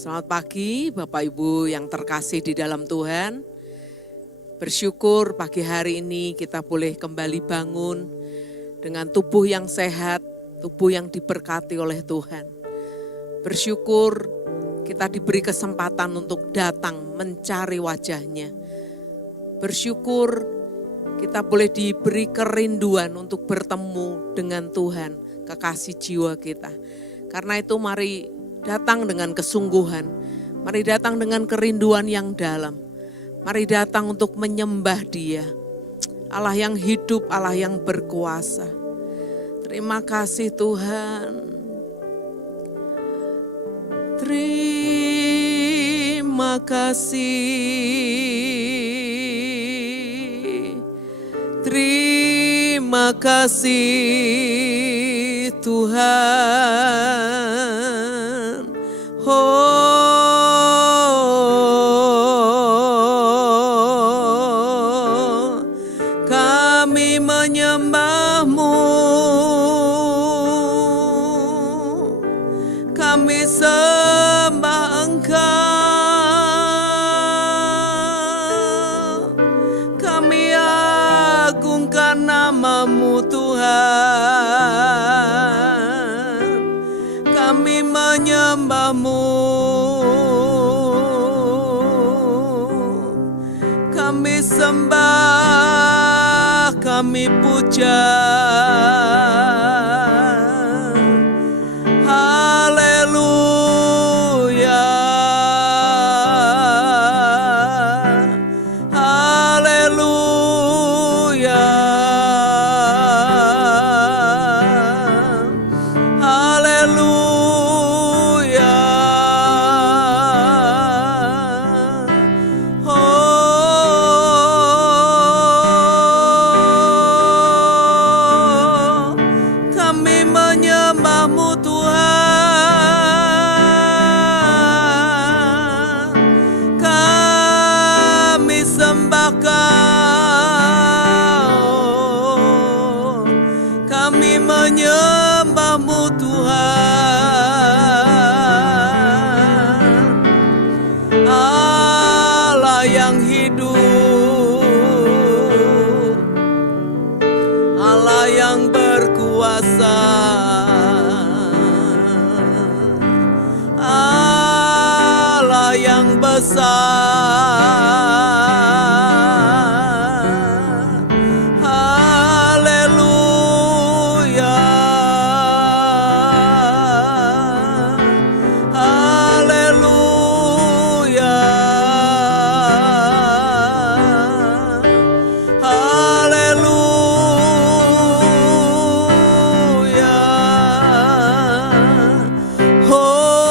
Selamat pagi Bapak Ibu yang terkasih di dalam Tuhan. Bersyukur pagi hari ini kita boleh kembali bangun dengan tubuh yang sehat, tubuh yang diberkati oleh Tuhan. Bersyukur kita diberi kesempatan untuk datang mencari wajah-Nya. Bersyukur kita boleh diberi kerinduan untuk bertemu dengan Tuhan, kekasih jiwa kita. Karena itu mari datang dengan kesungguhan, mari datang dengan kerinduan yang dalam. Mari datang untuk menyembah Dia, Allah yang hidup, Allah yang berkuasa. Terima kasih Tuhan. Terima kasih. Terima kasih Tuhan. Oh, kami menyembah-Mu, kami sembah Engkau, kami agungkan nama-Mu Tuhan, kami menyembah-Mu, kami sembah, kami puja. Haleluya, haleluya, haleluya. Oh, kami menyembah-Mu Tuhan, kami sembah Kau, kami menyembah-Mu Tuhan, Allah yang hidup, Allah yang berkuasa, Allah yang besar. Haleluya, haleluya, haleluya. Oh,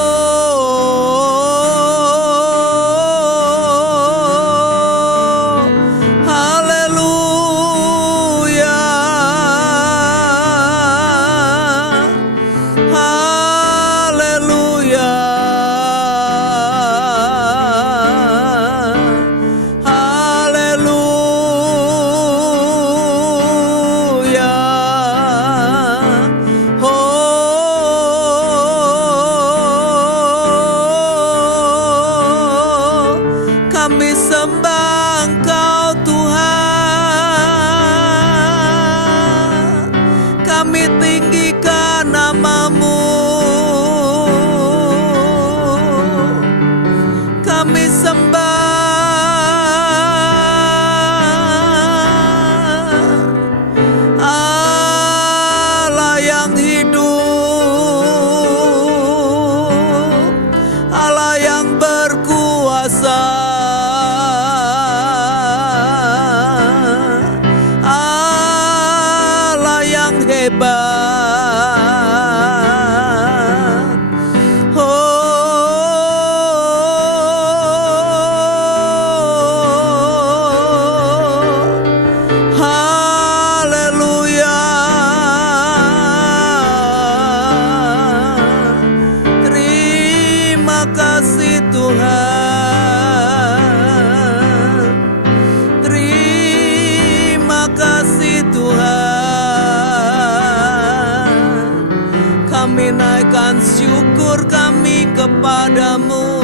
kepadamu.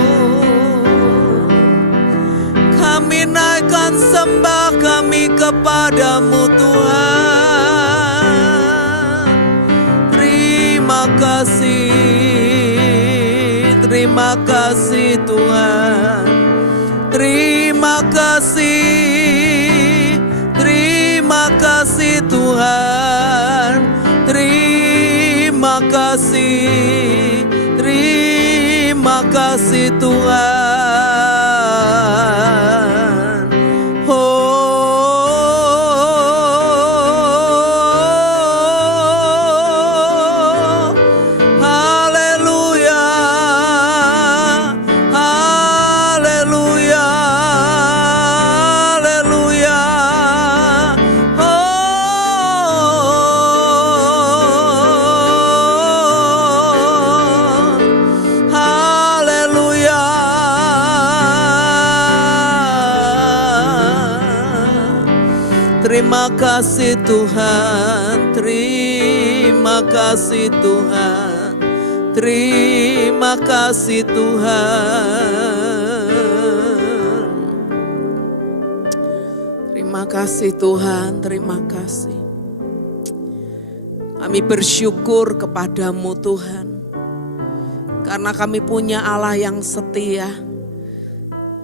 Kami naikkan sembah kami kepadamu Tuhan. Terima kasih Tuhan. Terima kasih Tuhan. Terima kasih Tuhan. Haleluya, haleluya, haleluya. Haleluya. Terima kasih Tuhan, terima kasih Tuhan, terima kasih Tuhan. Terima kasih Tuhan, terima kasih. Kami bersyukur kepadamu Tuhan, karena kami punya Allah yang setia,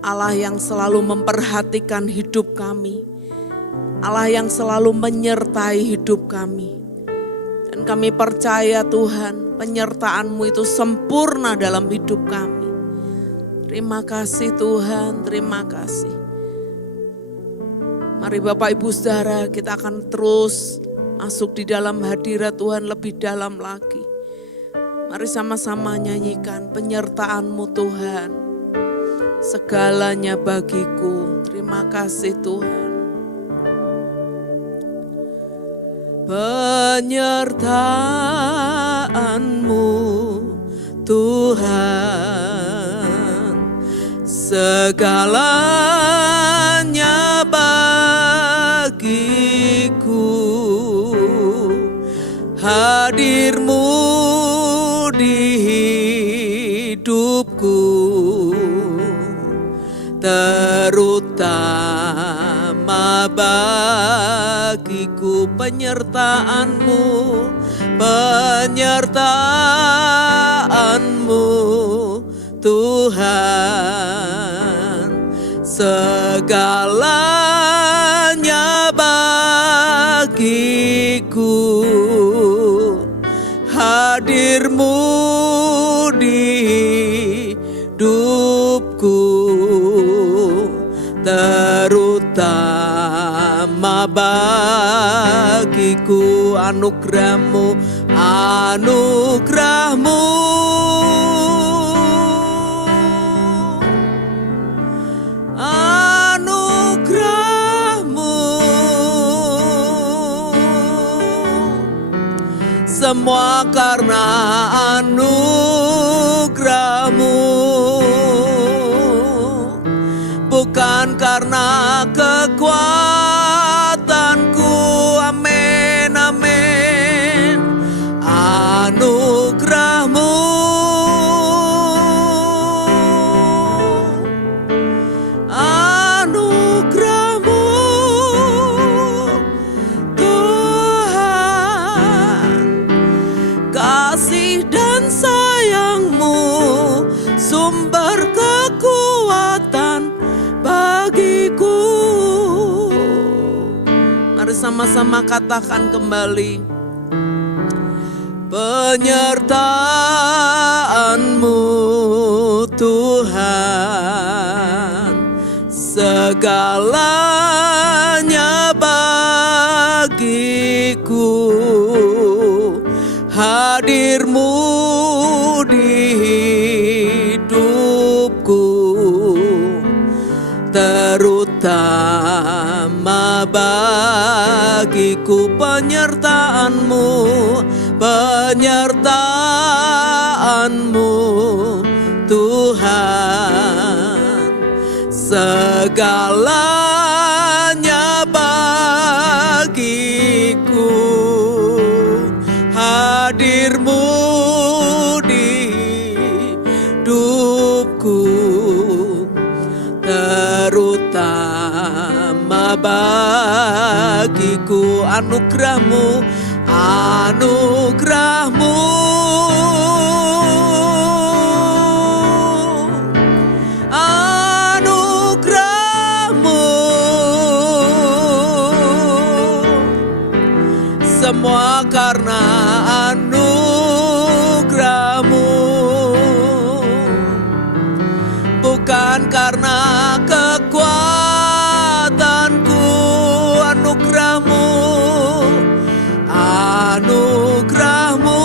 Allah yang selalu memperhatikan hidup kami, Allah yang selalu menyertai hidup kami. Dan kami percaya Tuhan, penyertaan-Mu itu sempurna dalam hidup kami. Terima kasih Tuhan, terima kasih. Mari Bapak Ibu Saudara, kita akan terus masuk di dalam hadirat Tuhan lebih dalam lagi. Mari sama-sama nyanyikan penyertaan-Mu Tuhan. Segalanya bagiku, terima kasih Tuhan. Penyertaan-Mu Tuhan, segalanya bagiku. Hadir-Mu di hidupku, terutama bagiku. Penyertaan-Mu, penyertaan-Mu Tuhan, segalanya bagiku. Hadir-Mu di hidupku, terutama bagiku. Anugerah-Mu, anugerah-Mu, anugerah-Mu, semua karena anugerah-Mu, bukan karena kekuatanku. Amin, amin. Anugerah-Mu, anugerah-Mu Tuhan, kasih dan sayang-Mu sumber kekuatan bagiku. Mari sama-sama katakan kembali. Penyertaan-Mu Tuhan, segalanya bagiku. Hadir-Mu di hidupku, terutama bagiku. Penyertaan-Mu, penyertaan-Mu Tuhan, segalanya bagiku. Hadir-Mu di hidupku, terutama bagiku. Anugerah-Mu, anugerah-Mu, anugerah-Mu, semua karena anugerah-Mu, bukan karena kekuatanku. Anugerah-Mu, anugerah-Mu,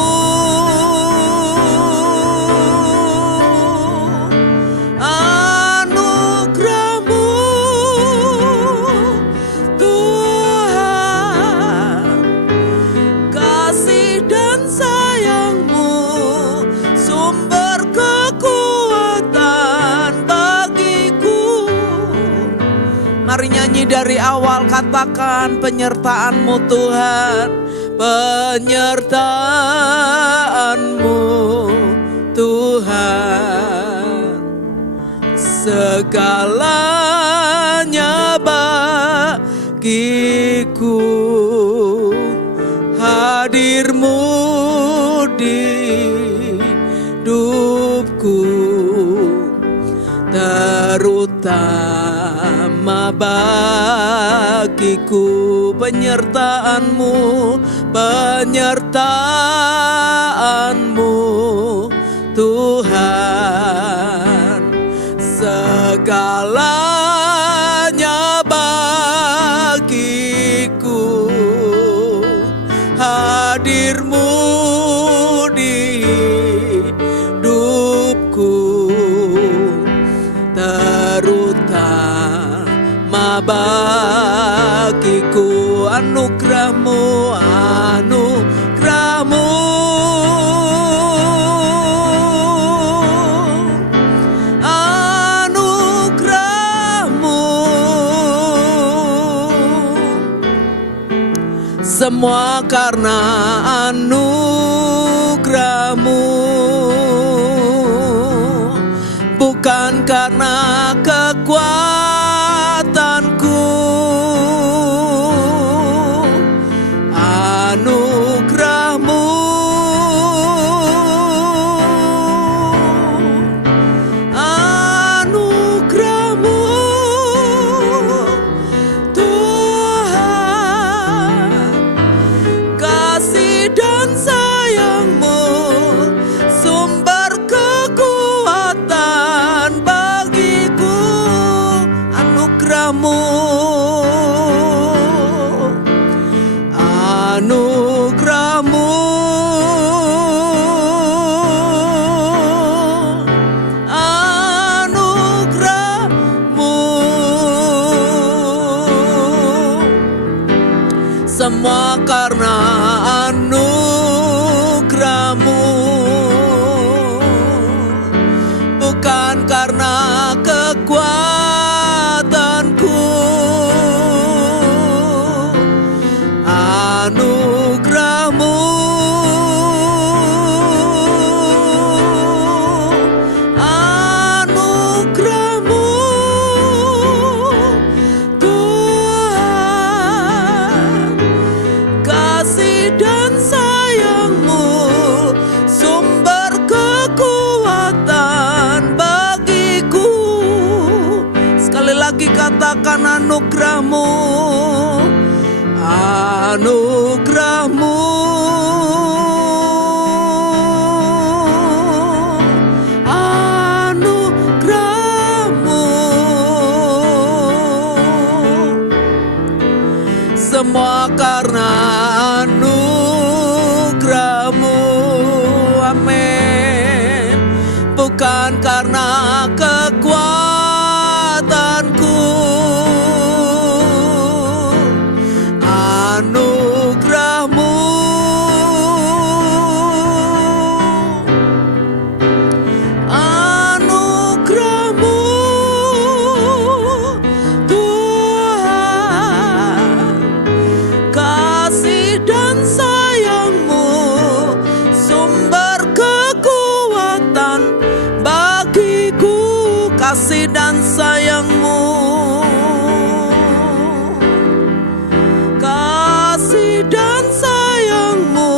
anugerah-Mu, Tuhan, kasih dan sayang-Mu, sumber kekuatan bagiku. Mari nyanyi dari awal, katakan penyertaan-Mu Tuhan, penyertaan-Mu Tuhan, segalanya bagiku. Hadir-Mu di hidupku, terutama bagiku. Penyertaan-Mu, penyertaan-Mu Tuhan, segalanya bagiku. Hadir-Mu di hidupku, terutama bagiku. Anugerah-Mu, anugerah-Mu, anugerah-Mu, semua karena anugerah-Mu, bukan karena kekuatanku. Anugerah-Mu, anugerah-Mu, Tuhan, kasih dan sayang-Mu, sumber kekuatan bagiku. Anugerah-Mu, anugerah-Mu, anugerah-Mu, semua karena anugerah-Mu, bukan karena kekuatanku. Anugerah-Mu, anugerah-Mu, Tuhan, kasih dan sayang-Mu, sumber kekuatan bagiku. Sekali lagi katakan anugerah-Mu, anugerah-Mu, anugerah-Mu, semua karena anugerah-Mu. Amin. Bukan karena kekuatanku. Anugerah-Mu, anugerah-Mu, Tuhan, kasih dan sayang-Mu, sumber kekuatan bagiku. kasih dan sayang-Mu, kasih dan sayang-Mu,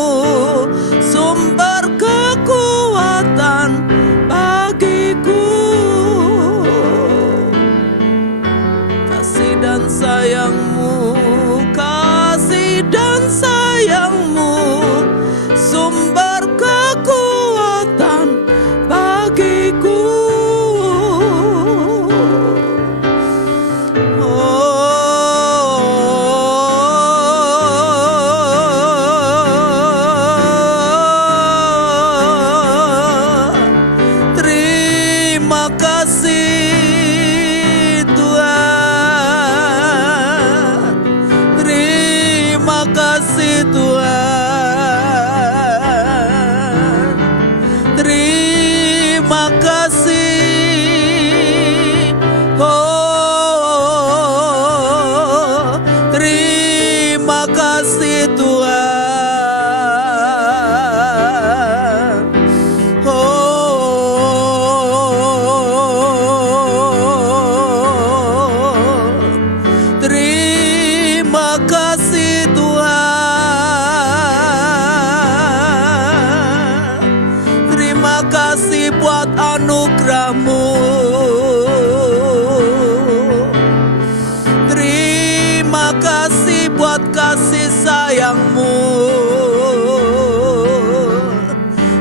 sumber kekuatan bagiku. Kasih dan sayang-Mu, kasih dan sayang-Mu, sumber kekuatan bagiku. Terima kasih Tuhan, terima kasih Tuhan, terima kasih, oh terima kasih Tuhan, oh terima kasih Tuhan, terima kasih buat anugerah-Mu, terima kasih buat kasih sayang-Mu,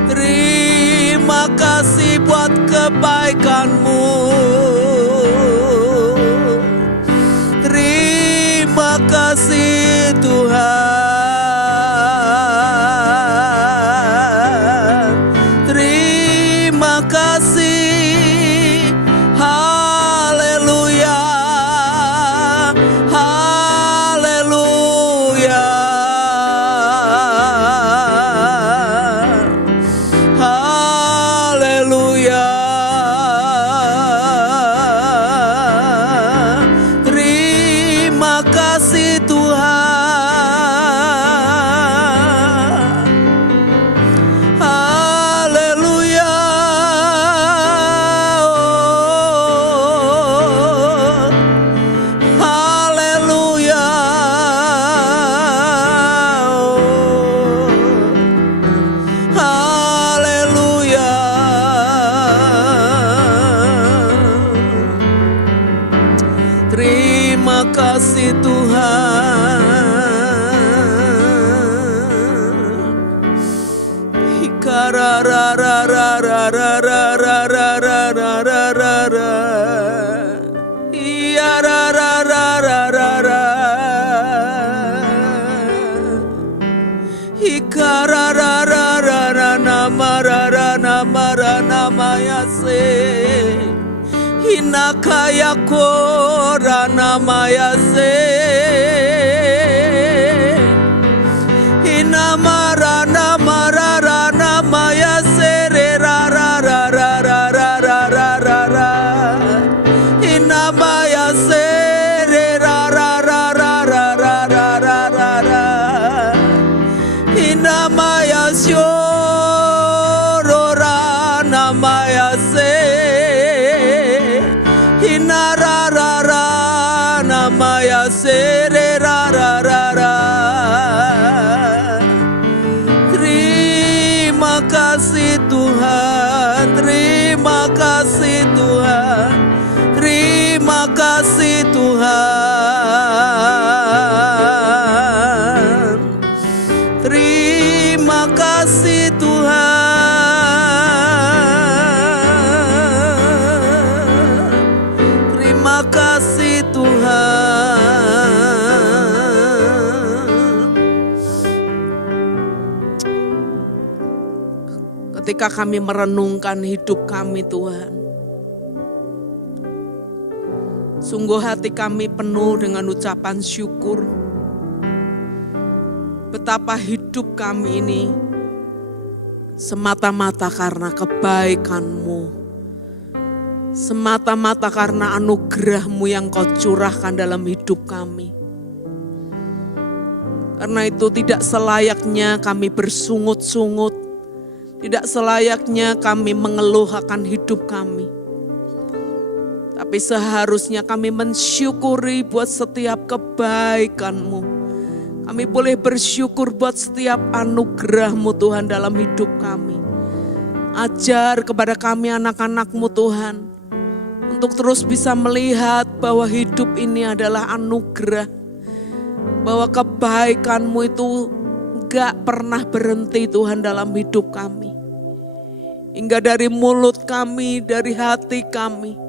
terima kasih buat kebaikan-Mu, terima kasih Tuhan, terima kasih, haleluya, haleluya, haleluya, terima kasih Tuhan, haleluya, oh, haleluya, oh, haleluya. Terima kasih Tuhan. Hikarararararararararararara. Iyarararararara. Hikarararararanamararanamayase. Hinakaya kora namayase, hinamara namarara namayase re ra ra ra ra ra ra ra ra ra ra, hinamayase re ra ra ra ra ra ra ra ra ra ra, hinamayasyo rora namayase. Hinararara namaya sere rararara. Terima kasih Tuhan, terima kasih Tuhan, terima kasih Tuhan, terima kasih Tuhan. Terima kasih Tuhan. Ketika kami merenungkan hidup kami Tuhan, sungguh hati kami penuh dengan ucapan syukur. Betapa hidup kami ini semata-mata karena kebaikan-Mu, semata-mata karena anugerah-Mu yang Kau curahkan dalam hidup kami. Karena itu tidak selayaknya kami bersungut-sungut, tidak selayaknya kami mengeluh akan hidup kami. Tapi seharusnya kami mensyukuri buat setiap kebaikan-Mu. Kami boleh bersyukur buat setiap anugerah-Mu Tuhan dalam hidup kami. Ajar kepada kami anak-anak-Mu Tuhan, untuk terus bisa melihat bahwa hidup ini adalah anugerah. Bahwa kebaikan-Mu itu gak pernah berhenti Tuhan dalam hidup kami. Hingga dari mulut kami, dari hati kami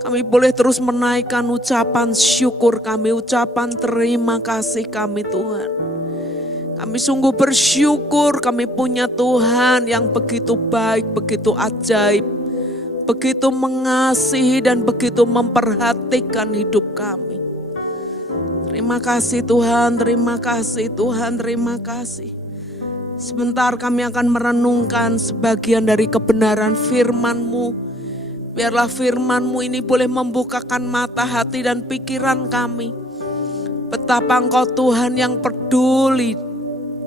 boleh terus menaikkan ucapan syukur kami, ucapan terima kasih kami Tuhan. Kami sungguh bersyukur kami punya Tuhan yang begitu baik, begitu ajaib, begitu mengasihi dan begitu memperhatikan hidup kami. Terima kasih Tuhan, terima kasih Tuhan, terima kasih. Sebentar kami akan merenungkan sebagian dari kebenaran firman-Mu. Biarlah firman-Mu ini boleh membukakan mata hati dan pikiran kami. Betapa Engkau Tuhan yang peduli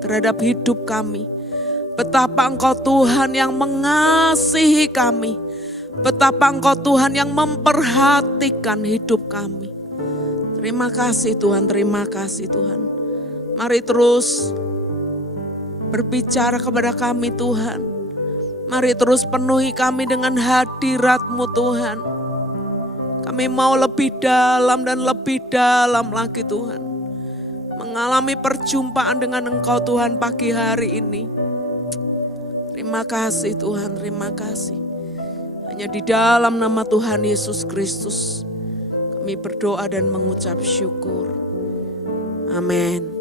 terhadap hidup kami. Betapa Engkau Tuhan yang mengasihi kami. Betapa Engkau Tuhan yang memperhatikan hidup kami. Terima kasih Tuhan, terima kasih Tuhan. Mari terus berbicara kepada kami Tuhan. Mari terus penuhi kami dengan hadirat-Mu Tuhan. Kami mau lebih dalam dan lebih dalam lagi Tuhan. Mengalami perjumpaan dengan Engkau Tuhan pagi hari ini. Terima kasih Tuhan, terima kasih. Hanya di dalam nama Tuhan Yesus Kristus kami berdoa dan mengucap syukur. Amin.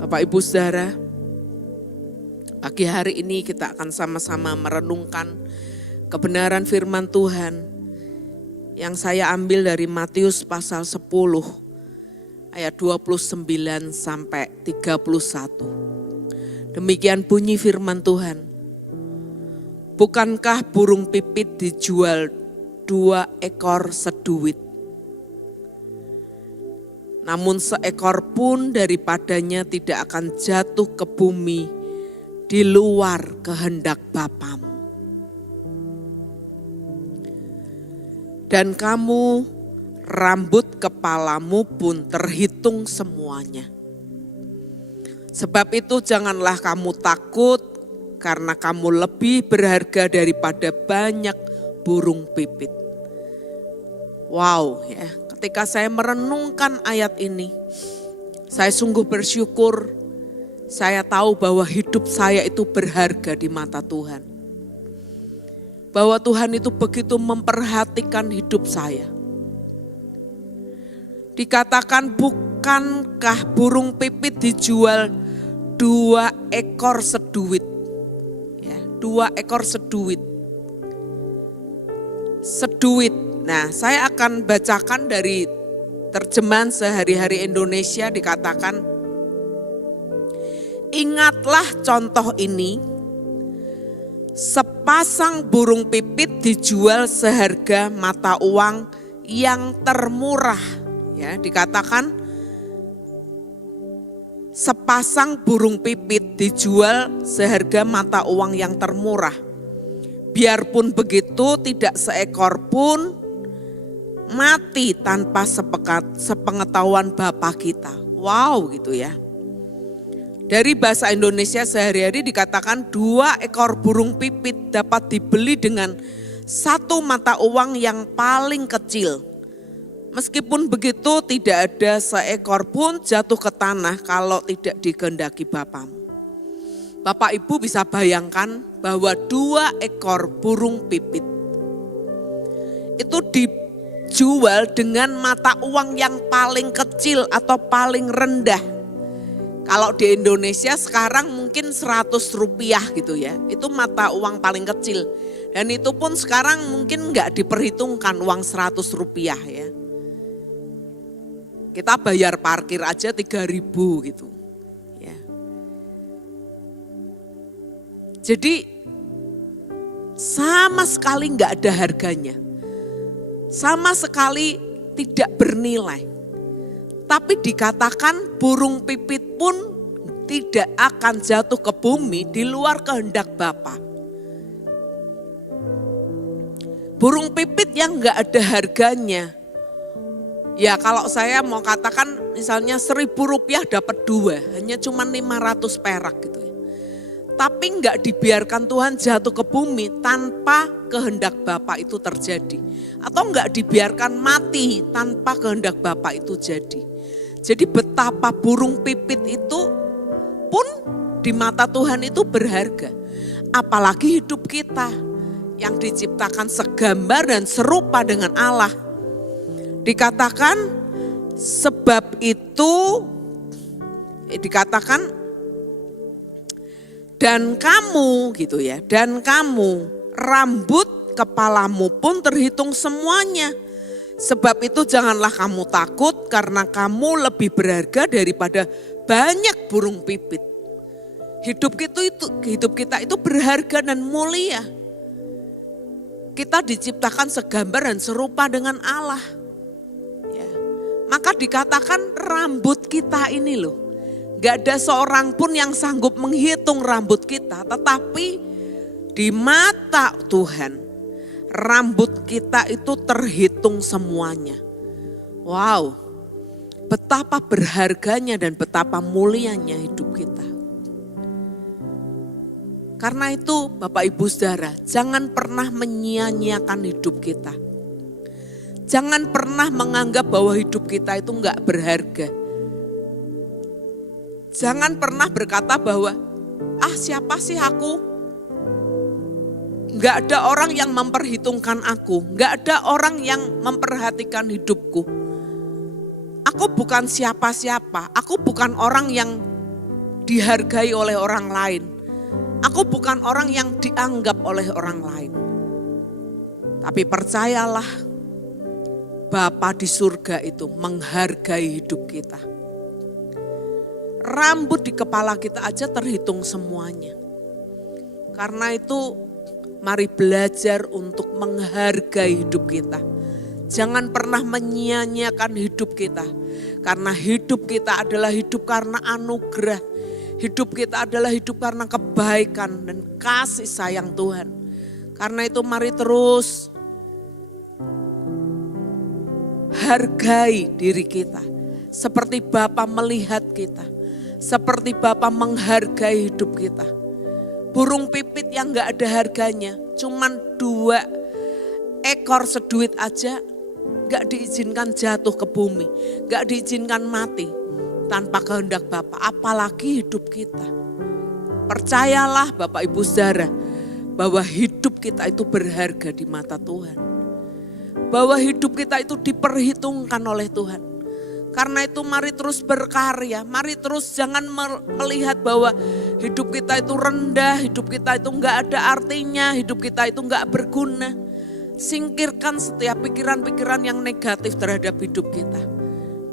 Bapak Ibu Saudara, pagi hari ini kita akan sama-sama merenungkan kebenaran firman Tuhan yang saya ambil dari Matius pasal 10 ayat 29 sampai 31. Demikian bunyi firman Tuhan. Bukankah burung pipit dijual 2 ekor seduit? Namun seekor pun daripadanya tidak akan jatuh ke bumi di luar kehendak Bapamu. Dan kamu, rambut kepalamu pun terhitung semuanya. Sebab itu janganlah kamu takut, karena kamu lebih berharga daripada banyak burung pipit. Wow, ya, ketika saya merenungkan ayat ini, saya sungguh bersyukur. Saya tahu bahwa hidup saya itu berharga di mata Tuhan. Bahwa Tuhan itu begitu memperhatikan hidup saya. Dikatakan bukankah burung pipit dijual 2 ekor seduit. Ya, 2 ekor seduit. Seduit. Nah, saya akan bacakan dari terjemahan sehari-hari Indonesia. Dikatakan, ingatlah contoh ini, sepasang burung pipit dijual seharga mata uang yang termurah. Ya, dikatakan sepasang burung pipit dijual seharga mata uang yang termurah. Biarpun begitu, tidak seekor pun mati tanpa sepengetahuan Bapa kita. Wow, gitu ya. Dari bahasa Indonesia sehari-hari dikatakan 2 ekor burung pipit dapat dibeli dengan 1 mata uang yang paling kecil. Meskipun begitu tidak ada seekor pun jatuh ke tanah kalau tidak dikehendaki Bapamu. Bapak Ibu bisa bayangkan bahwa 2 ekor burung pipit itu dijual dengan mata uang yang paling kecil atau paling rendah. Kalau di Indonesia sekarang mungkin 100 rupiah gitu ya. Itu mata uang paling kecil. Dan itu pun sekarang mungkin enggak diperhitungkan uang 100 rupiah ya. Kita bayar parkir aja 3.000 gitu. Ya. Jadi sama sekali enggak ada harganya. Sama sekali tidak bernilai. Tapi dikatakan burung pipit pun tidak akan jatuh ke bumi di luar kehendak Bapa. Burung pipit yang nggak ada harganya. Ya kalau saya mau katakan misalnya Rp1.000 dapat 2, hanya cuma 500 perak gitu ya. Tapi nggak dibiarkan Tuhan jatuh ke bumi tanpa kehendak Bapa itu terjadi. Atau nggak dibiarkan mati tanpa kehendak Bapa itu jadi. Jadi betapa burung pipit itu pun di mata Tuhan itu berharga. Apalagi hidup kita yang diciptakan segambar dan serupa dengan Allah. Dikatakan sebab itu dikatakan dan kamu gitu ya, dan kamu rambut kepalamu pun terhitung semuanya. Sebab itu janganlah kamu takut karena kamu lebih berharga daripada banyak burung pipit. Hidup kita itu berharga dan mulia. Kita diciptakan segambar dan serupa dengan Allah. Ya. Maka dikatakan rambut kita ini loh. Gak ada seorang pun yang sanggup menghitung rambut kita. Tetapi di mata Tuhan, rambut kita itu terhitung semuanya. Wow, betapa berharganya dan betapa mulianya hidup kita. Karena itu Bapak Ibu Saudara, jangan pernah menyia-nyiakan hidup kita. Jangan pernah menganggap bahwa hidup kita itu enggak berharga. Jangan pernah berkata bahwa, siapa sih aku? Enggak ada orang yang memperhitungkan aku. Enggak ada orang yang memperhatikan hidupku. Aku bukan siapa-siapa. Aku bukan orang yang dihargai oleh orang lain. Aku bukan orang yang dianggap oleh orang lain. Tapi percayalah, Bapa di surga itu menghargai hidup kita. Rambut di kepala kita aja terhitung semuanya. Karena itu mari belajar untuk menghargai hidup kita. Jangan pernah menyia-nyiakan hidup kita. Karena hidup kita adalah hidup karena anugerah. Hidup kita adalah hidup karena kebaikan dan kasih sayang Tuhan. Karena itu mari terus hargai diri kita. Seperti Bapa melihat kita. Seperti Bapa menghargai hidup kita. Burung pipit yang gak ada harganya, cuman 2 ekor seduit aja gak diizinkan jatuh ke bumi. Gak diizinkan mati tanpa kehendak Bapa, apalagi hidup kita. Percayalah Bapak Ibu Saudara, bahwa hidup kita itu berharga di mata Tuhan. Bahwa hidup kita itu diperhitungkan oleh Tuhan. Karena itu mari terus berkarya, mari terus jangan melihat bahwa hidup kita itu rendah, hidup kita itu enggak ada artinya, hidup kita itu enggak berguna. Singkirkan setiap pikiran-pikiran yang negatif terhadap hidup kita.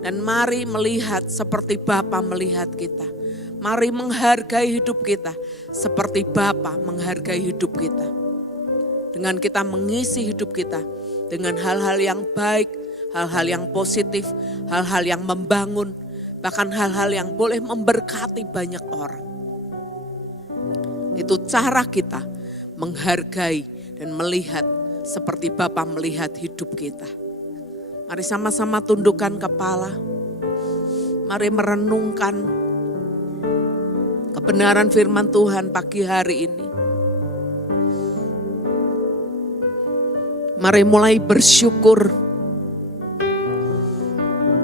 Dan mari melihat seperti Bapa melihat kita. Mari menghargai hidup kita seperti Bapa menghargai hidup kita. Dengan kita mengisi hidup kita dengan hal-hal yang baik, hal-hal yang positif, hal-hal yang membangun, bahkan hal-hal yang boleh memberkati banyak orang. Itu cara kita menghargai dan melihat seperti Bapa melihat hidup kita. Mari sama-sama tundukkan kepala. Mari merenungkan kebenaran firman Tuhan pagi hari ini. Mari mulai bersyukur.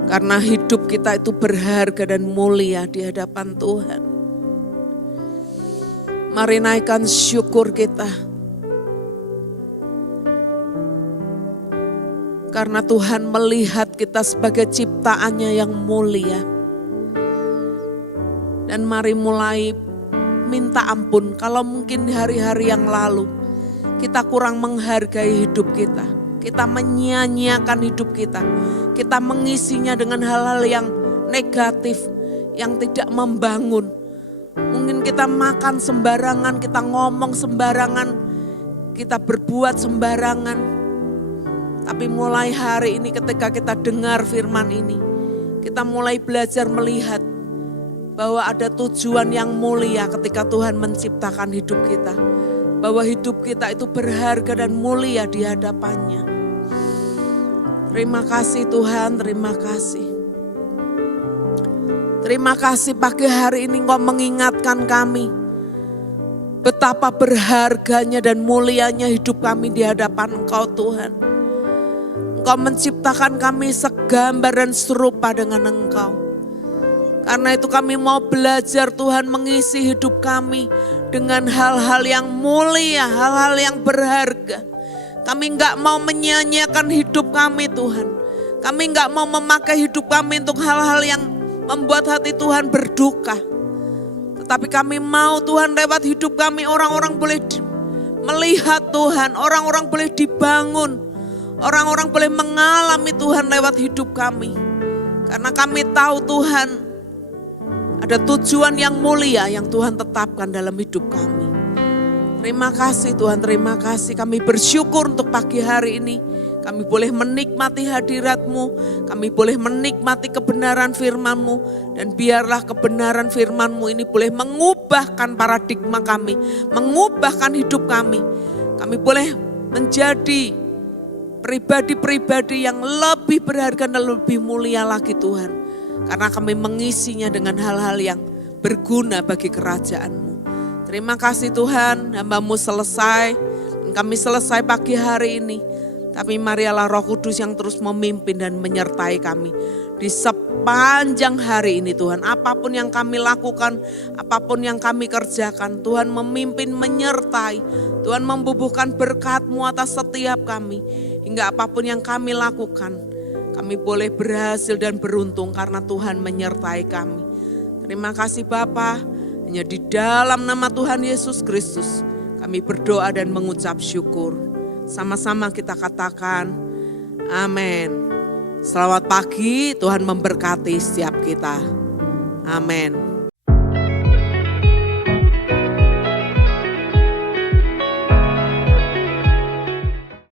Karena hidup kita itu berharga dan mulia di hadapan Tuhan. Mari naikkan syukur kita. Karena Tuhan melihat kita sebagai ciptaannya yang mulia. Dan mari mulai minta ampun kalau mungkin di hari-hari yang lalu kita kurang menghargai hidup kita. Kita menyia-nyiakan hidup kita. Kita mengisinya dengan hal-hal yang negatif, yang tidak membangun. Mungkin kita makan sembarangan, kita ngomong sembarangan, kita berbuat sembarangan. Tapi mulai hari ini ketika kita dengar firman ini, kita mulai belajar melihat bahwa ada tujuan yang mulia ketika Tuhan menciptakan hidup kita. bahwa hidup kita itu berharga dan mulia di hadapannya. Terima kasih Tuhan, terima kasih. Terima kasih pagi hari ini Engkau mengingatkan kami betapa berharganya dan mulianya hidup kami di hadapan Engkau Tuhan. Engkau menciptakan kami segambar dan serupa dengan Engkau. Karena itu kami mau belajar Tuhan mengisi hidup kami dengan hal-hal yang mulia, hal-hal yang berharga. Kami enggak mau menyia-nyiakan hidup kami Tuhan. Kami enggak mau memakai hidup kami untuk hal-hal yang membuat hati Tuhan berduka. Tetapi kami mau Tuhan lewat hidup kami orang-orang boleh melihat Tuhan. Orang-orang boleh dibangun. Orang-orang boleh mengalami Tuhan lewat hidup kami. Karena kami tahu Tuhan ada tujuan yang mulia yang Tuhan tetapkan dalam hidup kami. Terima kasih Tuhan, terima kasih. Kami bersyukur untuk pagi hari ini. Kami boleh menikmati hadirat-Mu. Kami boleh menikmati kebenaran firman-Mu. Dan biarlah kebenaran firman-Mu ini boleh mengubahkan paradigma kami. Mengubahkan hidup kami. Kami boleh menjadi pribadi-pribadi yang lebih berharga dan lebih mulia lagi Tuhan. Karena kami mengisinya dengan hal-hal yang berguna bagi kerajaan-Mu. Terima kasih Tuhan, hamba-Mu selesai. Kami selesai pagi hari ini. Tapi marilah Roh Kudus yang terus memimpin dan menyertai kami. Di sepanjang hari ini Tuhan, apapun yang kami lakukan, apapun yang kami kerjakan, Tuhan memimpin, menyertai. Tuhan membubuhkan berkat-Mu atas setiap kami. Hingga apapun yang kami lakukan, kami boleh berhasil dan beruntung karena Tuhan menyertai kami. Terima kasih Bapa. Hanya di dalam nama Tuhan Yesus Kristus kami berdoa dan mengucap syukur. Sama-sama kita katakan amin. Selamat pagi, Tuhan memberkati setiap kita. Amin.